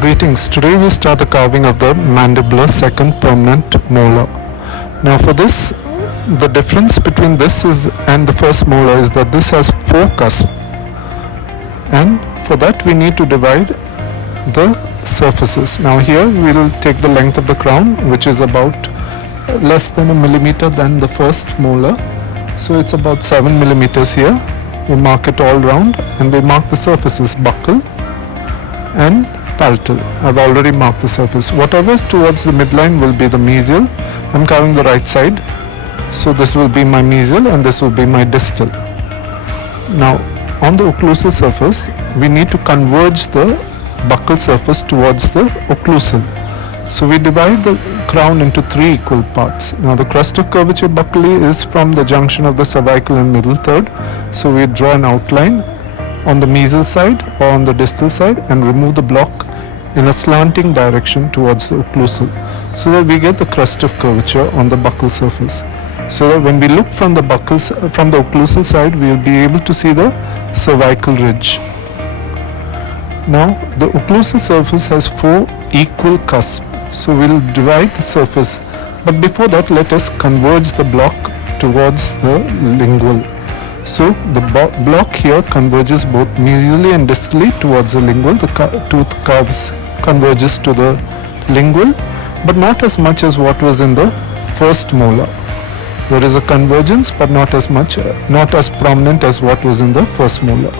Greetings. Today we start the carving of the mandibular second permanent molar. Now for this, the difference between this and the first molar is that this has 4 cusps, and for that we need to divide the surfaces. Now here we will take the length of the crown, which is about less than a millimeter than the first molar. So it's about 7 millimeters here. We mark it all round and we mark the surfaces buccal and palatal. I've already marked the surface. Whatever is towards the midline will be the mesial. I'm carving the right side. So this will be my mesial and this will be my distal. Now on the occlusal surface, we need to converge the buccal surface towards the occlusal. So we divide the crown into 3 equal parts. Now the crust of curvature buccally is from the junction of the cervical and middle third. So we draw an outline on the mesial side or on the distal side and remove the block in a slanting direction towards the occlusal, so that we get the crust of curvature on the buccal surface. So that when we look from the occlusal side, we will be able to see the cervical ridge. Now the occlusal surface has 4 equal cusps, so we'll divide the surface, but before that let us converge the block towards the lingual. So the block here converges both mesially and distally towards the lingual. The tooth converges to the lingual, but not as much as what was in the first molar. There is a convergence, but not as prominent as what was in the first molar.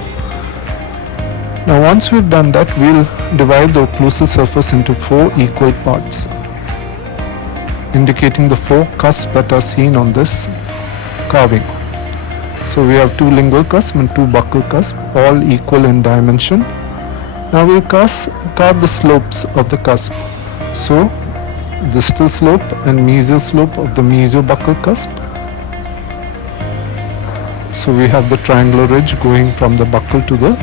Now once we've done that, we'll divide the occlusal surface into 4 equal parts, indicating the 4 cusps that are seen on this carving. So we have 2 lingual cusps and 2 buccal cusps, all equal in dimension. Now we'll carve the slopes of the cusp. So distal slope and mesial slope of the mesio-buccal cusp. So we have the triangular ridge going from the buccal to the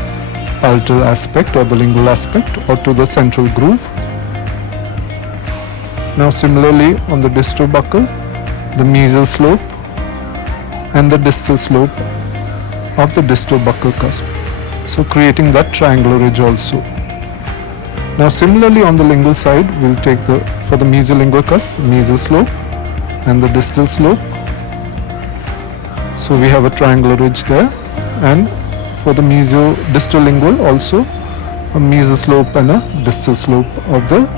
palatal aspect or the lingual aspect or to the central groove. Now similarly on the distal buccal, the mesial slope and the distal slope of the distal buccal cusp. So creating that triangular ridge also. Now similarly on the lingual side, we'll take for the mesiolingual cusp, mesial slope and the distal slope. So we have a triangular ridge there, and for the distal lingual also a mesial slope and a distal slope of the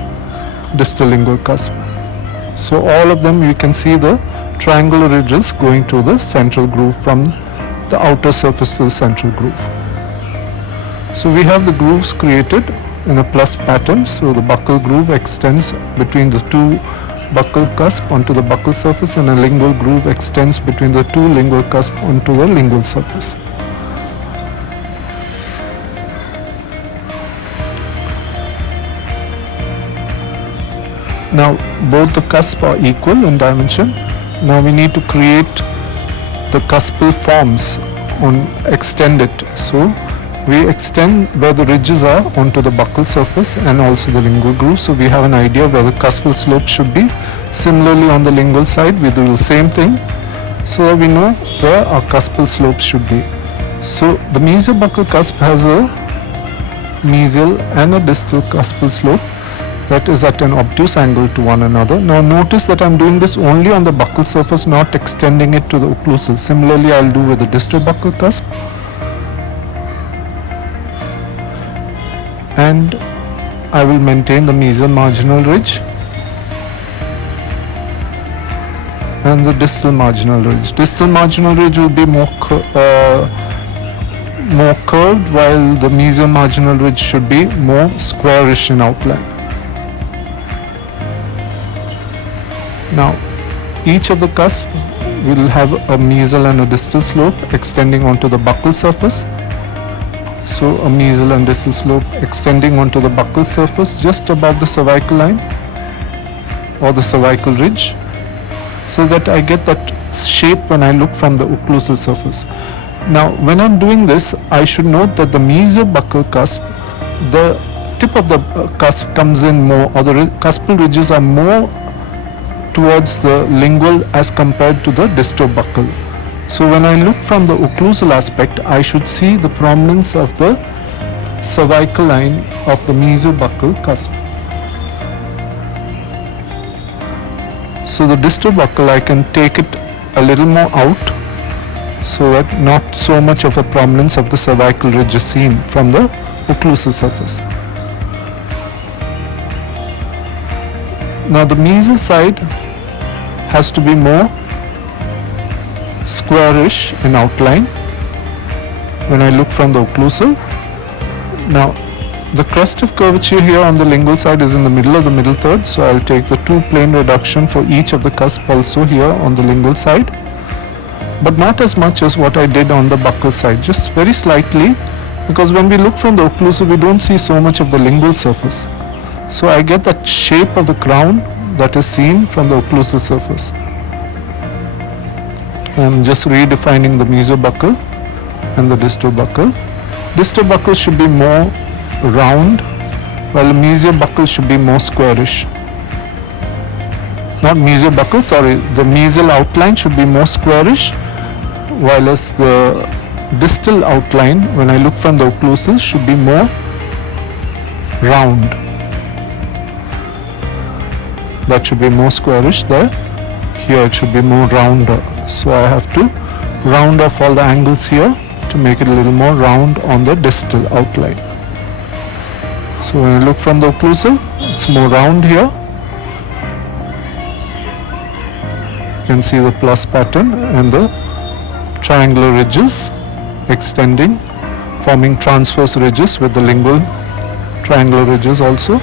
distal lingual cusp. So all of them you can see the triangular ridges going to the central groove from the outer surface to the central groove. So we have the grooves created in a plus pattern. So the buccal groove extends between the 2 buccal cusp onto the buccal surface, and a lingual groove extends between the 2 lingual cusp onto the lingual surface. Now both the cusps are equal in dimension. Now we need to create the cuspal forms extend it. So we extend where the ridges are onto the buccal surface and also the lingual groove. So we have an idea where the cuspal slope should be. Similarly on the lingual side, we do the same thing, so that we know where our cuspal slope should be. So the mesio-buccal cusp has a mesial and a distal cuspal slope that is at an obtuse angle to one another. Now notice that I'm doing this only on the buccal surface, not extending it to the occlusal. Similarly I'll do with the distal buccal cusp. And I will maintain the mesial marginal ridge and the distal marginal ridge. Distal marginal ridge will be more curved, while the mesial marginal ridge should be more squarish in outline. Now each of the cusps will have a mesial and a distal slope extending onto the buccal surface. So a mesial and distal slope extending onto the buccal surface just above the cervical line or the cervical ridge, so that I get that shape when I look from the occlusal surface. Now when I'm doing this, I should note that the mesio-buccal cusp, the tip of the cusp comes in more, or the cuspal ridges are more towards the lingual as compared to the distobuccal. So when I look from the occlusal aspect, I should see the prominence of the cervical line of the mesobuccal cusp. So the distal buccal, I can take it a little more out so that not so much of a prominence of the cervical ridge is seen from the occlusal surface. Now the mesial side has to be more squarish in outline when I look from the occlusal. Now the crest of curvature here on the lingual side is in the middle of the middle third, so I'll take the two plane reduction for each of the cusp also here on the lingual side, but not as much as what I did on the buccal side, just very slightly, because when we look from the occlusal we don't see so much of the lingual surface. So I get that shape of the crown that is seen from the occlusal surface. I'm just redefining the mesobuccal and the distal buccal. Distal buccal should be more round, while the mesiobuccal should be more squarish. Not mesiobuccal, sorry, the mesial outline should be more squarish, while as the distal outline, when I look from the occlusal, should be more round. That should be more squarish there. Here it should be more rounder. So I have to round off all the angles here to make it a little more round on the distal outline. So when I look from the occlusal, it's more round here. You can see the plus pattern and the triangular ridges extending, forming transverse ridges with the lingual triangular ridges also.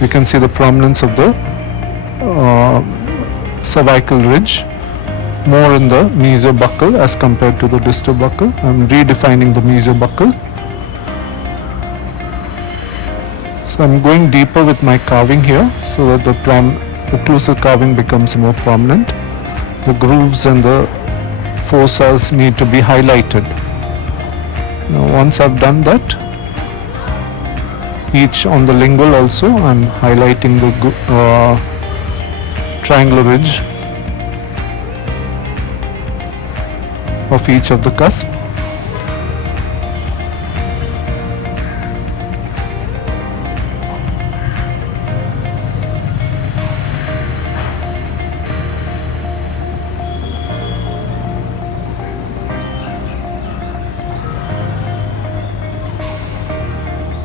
You can see the prominence of the cervical ridge more in the mesobuccal as compared to the distal buccal. I'm redefining the mesobuccal. So I'm going deeper with my carving here so that the occlusal carving becomes more prominent. The grooves and the fossas need to be highlighted. Now once I've done that, each on the lingual also I'm highlighting the triangular ridge of each of the cusp.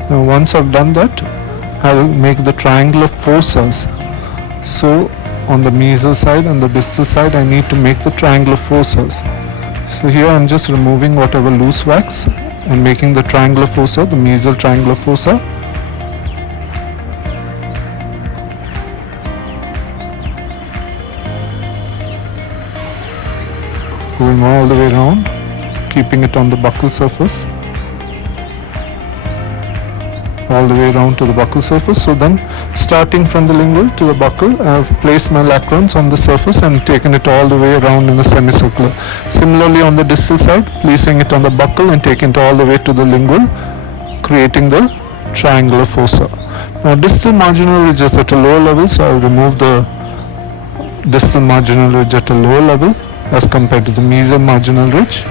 Now once I've done that, I'll make the triangular fossas. So on the mesial side and the distal side I need to make the triangular fossas. So here I'm just removing whatever loose wax and making the triangular fossa, the mesial triangular fossa. Going all the way around, keeping it on the buccal surface. All the way around to the buccal surface. So then starting from the lingual to the buccal, I have placed my lacrons on the surface and taken it all the way around in the semicircular. Similarly on the distal side, placing it on the buccal and taking it all the way to the lingual, creating the triangular fossa. Now distal marginal ridge is at a lower level, so I will remove the distal marginal ridge at a lower level as compared to the mesial marginal ridge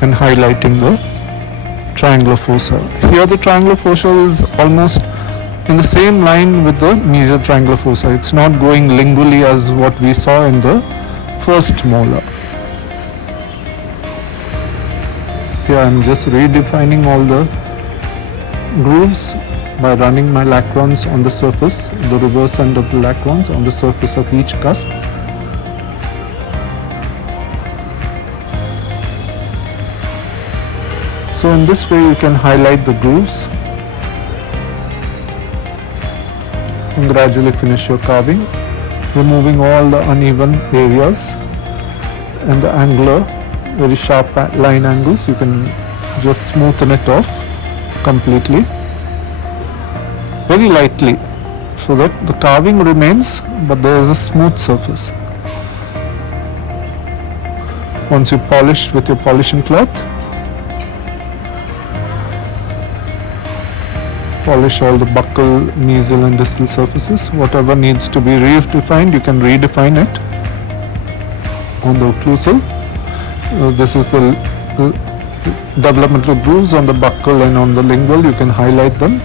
and highlighting the triangular fossa. Here the triangular fossa is almost in the same line with the mesial triangular fossa. It's not going lingually as what we saw in the first molar. Here I'm just redefining all the grooves by running my lacrons on the surface, the reverse end of the lacrons on the surface of each cusp. So in this way you can highlight the grooves and gradually finish your carving, removing all the uneven areas and the angular, very sharp line angles. You can just smoothen it off completely, very lightly, so that the carving remains but there is a smooth surface. Once you polish with your polishing cloth, polish all the buccal, mesial and distal surfaces. Whatever needs to be redefined, you can redefine it on the occlusal. This is the developmental grooves on the buccal and on the lingual, you can highlight them.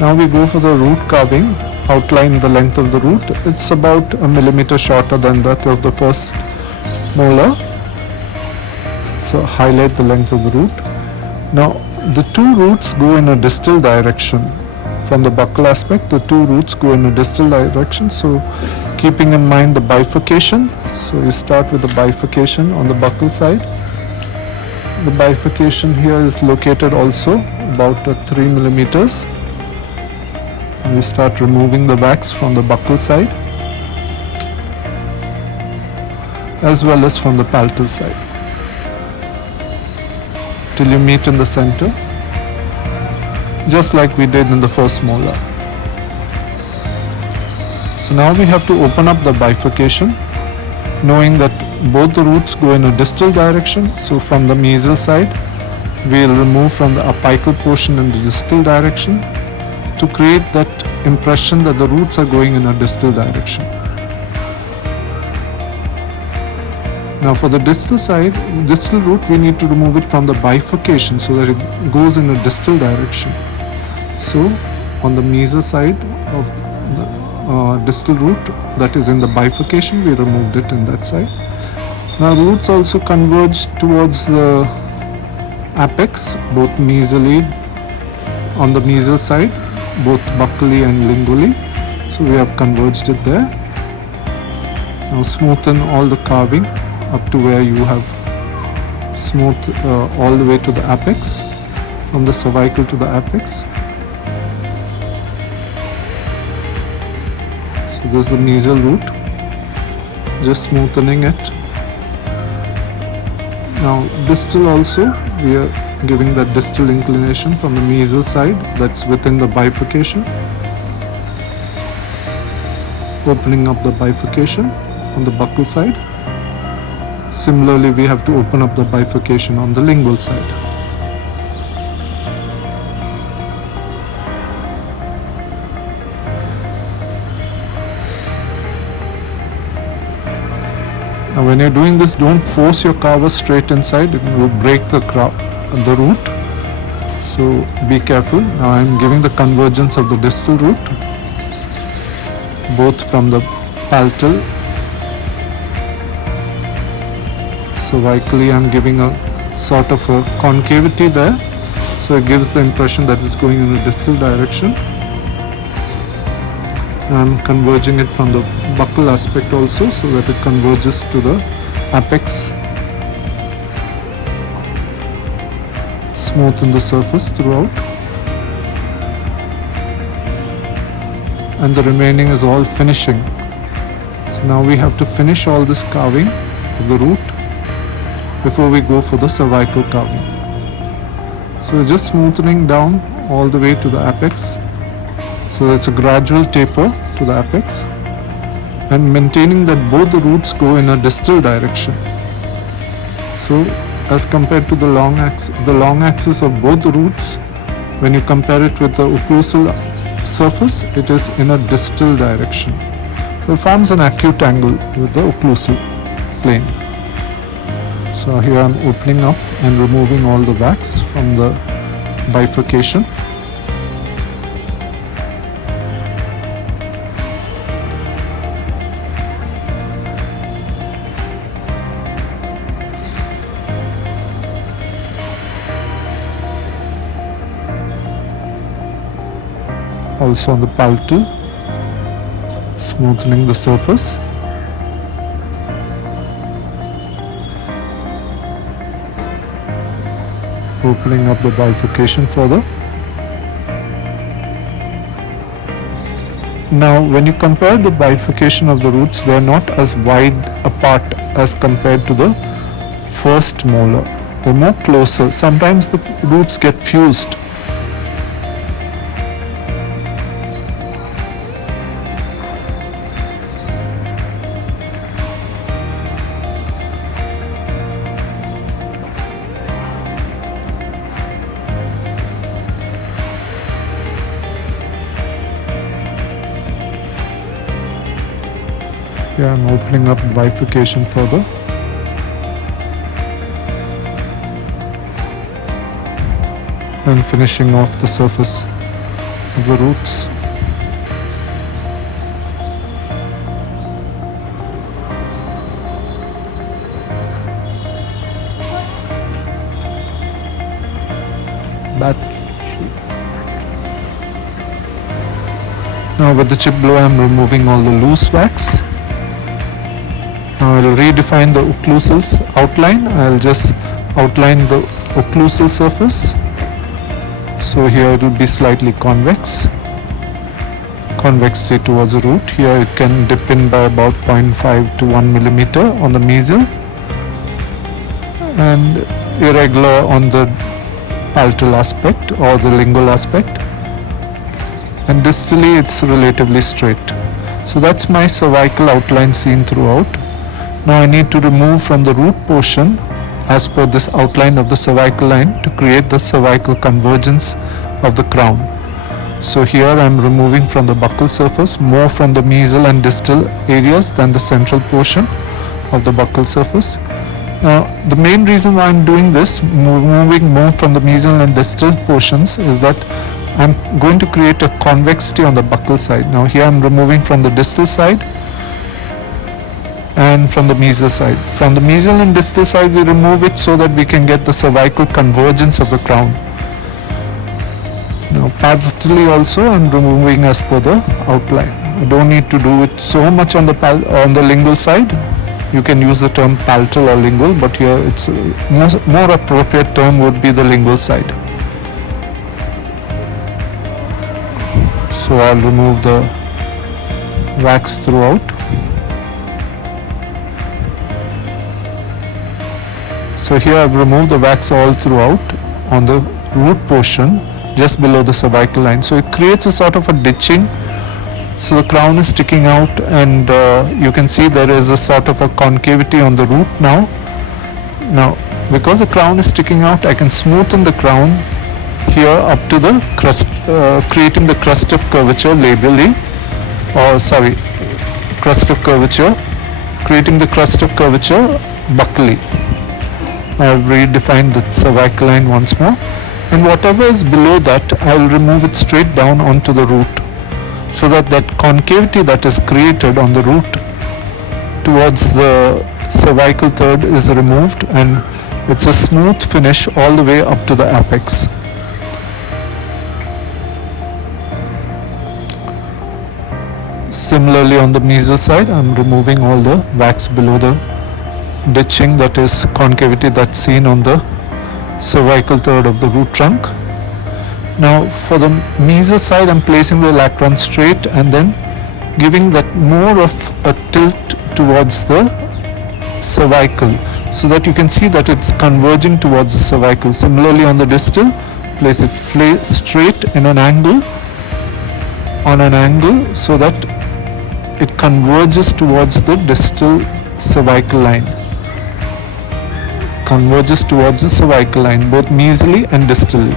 Now we go for the root carving. Outline the length of the root. It's about 1 millimeter shorter than that of the first molar. So highlight the length of the root. Now the two roots go in a distal direction. From the buccal aspect, the two roots go in a distal direction. So keeping in mind the bifurcation. So you start with the bifurcation on the buccal side. The bifurcation here is located also about 3 millimeters. We start removing the wax from the buccal side as well as from the palatal side till you meet in the center, just like we did in the first molar. So now we have to open up the bifurcation, knowing that both the roots go in a distal direction. So from the mesial side, we will remove from the apical portion in the distal direction to create that impression that the roots are going in a distal direction. Now for the distal side, distal root, we need to remove it from the bifurcation so that it goes in a distal direction. So on the mesial side of the distal root that is in the bifurcation, we removed it in that side. Now roots also converge towards the apex, both mesially on the mesial side, both buccally and lingually. So we have converged it there. Now smoothen all the carving up to where you have smoothed all the way to the apex, from the cervical to the apex. So this is the mesial root, just smoothening it. Now distal also, we are giving that distal inclination from the mesial side that's within the bifurcation, opening up the bifurcation on the buccal side. Similarly, we have to open up the bifurcation on the lingual side. Now when you're doing this, don't force your carver straight inside, it will break the root. So be careful. Now I'm giving the convergence of the distal root, both from the palatal. Cervically, I'm giving a sort of a concavity there, so it gives the impression that it's going in a distal direction. I'm converging it from the buccal aspect also, so that it converges to the apex. Smoothen the surface throughout, and the remaining is all finishing. So now we have to finish all this carving of the root before we go for the cervical carving. So just smoothing down all the way to the apex. So it's a gradual taper to the apex, and maintaining that both the roots go in a distal direction. So as compared to the long axis of both the roots, when you compare it with the occlusal surface, it is in a distal direction. So it forms an acute angle with the occlusal plane. So here I am opening up and removing all the wax from the bifurcation. Also on the palatal, smoothening the surface. Opening up the bifurcation further. Now when you compare the bifurcation of the roots, they are not as wide apart as compared to the first molar. They are more closer. Sometimes the roots get fused. Here I'm opening up bifurcation further. And finishing off the surface of the roots. Now with the chip blower I'm removing all the loose wax. Now I'll redefine the occlusal outline. I'll just outline the occlusal surface. So here it will be slightly convex. Convexity towards the root. Here it can dip in by about 0.5 to 1 millimeter on the mesial and irregular on the palatal aspect or the lingual aspect, and distally it's relatively straight. So that's my cervical outline seen throughout. Now I need to remove from the root portion as per this outline of the cervical line to create the cervical convergence of the crown. So here I am removing from the buccal surface more from the mesial and distal areas than the central portion of the buccal surface. Now the main reason why I am doing this, moving more from the mesial and distal portions, is that I am going to create a convexity on the buccal side. Now here I am removing from the distal side and from the mesial side. From the mesial and distal side we remove it so that we can get the cervical convergence of the crown. Now palatally also I am removing as per the outline. I don't need to do it so much on the lingual side. You can use the term palatal or lingual, but here it's more appropriate term would be the lingual side. So I'll remove the wax throughout. So here I've removed the wax all throughout on the root portion just below the cervical line. So it creates a sort of a ditching. So the crown is sticking out, and you can see there is a sort of a concavity on the root now. Now because the crown is sticking out, I can smoothen the crown here up to the crust, creating the crust of curvature labially, crust of curvature, creating the crust of curvature buccally. I have redefined the cervical line once more, and whatever is below that I will remove it straight down onto the root, so that concavity that is created on the root towards the cervical third is removed, and it's a smooth finish all the way up to the apex. Similarly on the mesial side I am removing all the wax below the ditching, that is concavity that's seen on the cervical third of the root trunk. Now for the mesial side I am placing the lacron straight and then giving that more of a tilt towards the cervical, so that you can see that it's converging towards the cervical. Similarly on the distal, place it straight in an angle, so that it converges towards the distal cervical line. Converges towards the cervical line, both mesially and distally.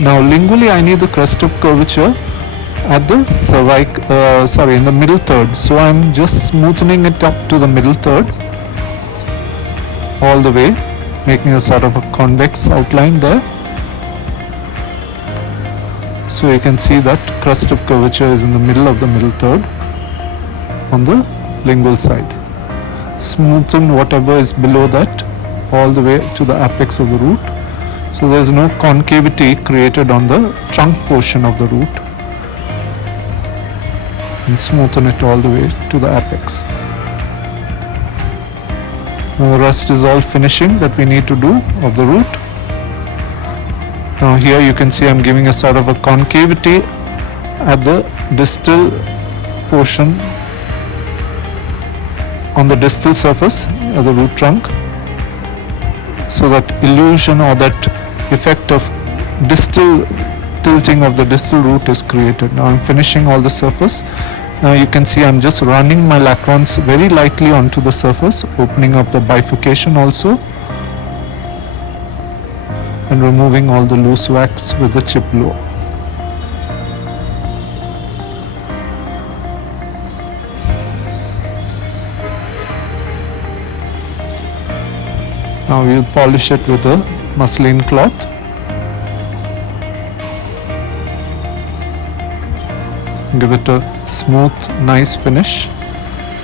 Now lingually I need the crest of curvature at the in the middle third. So I am just smoothening it up to the middle third all the way, making a sort of a convex outline there. So you can see that crest of curvature is in the middle of the middle third on the lingual side. Smoothen whatever is below that all the way to the apex of the root, so there is no concavity created on the trunk portion of the root, and smoothen it all the way to the apex. Now the rest is all finishing that we need to do of the root. Now here you can see I'm giving a sort of a concavity at the distal portion on the distal surface of the root trunk, so that illusion or that effect of distal tilting of the distal root is created. Now I'm finishing all the surface. Now you can see I'm just running my lacrons very lightly onto the surface, opening up the bifurcation also, and removing all the loose wax with the chip blower. Now we'll polish it with a muslin cloth. Give it a smooth, nice finish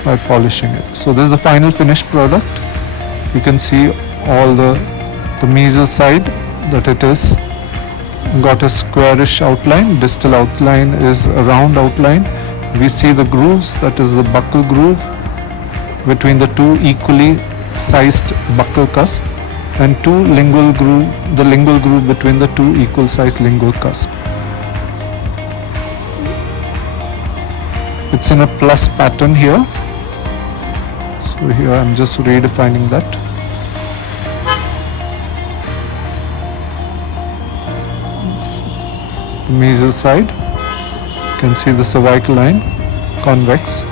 by polishing it. So this is the final finished product. You can see all the mesial side that it is got a squarish outline. Distal outline is a round outline. We see the grooves, that is the buccal groove between the two equally sized buccal cusp, and the lingual groove between the two equal sized lingual cusp. It's in a plus pattern here. So here I'm just redefining that. It's the mesial side. You can see the cervical line, convex.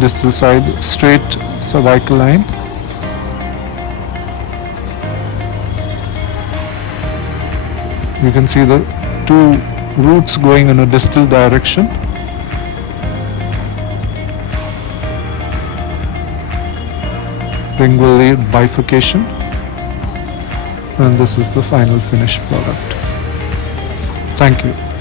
Distal side, straight cervical line. You can see the two roots going in a distal direction. Lingual bifurcation, and this is the final finished product. Thank you.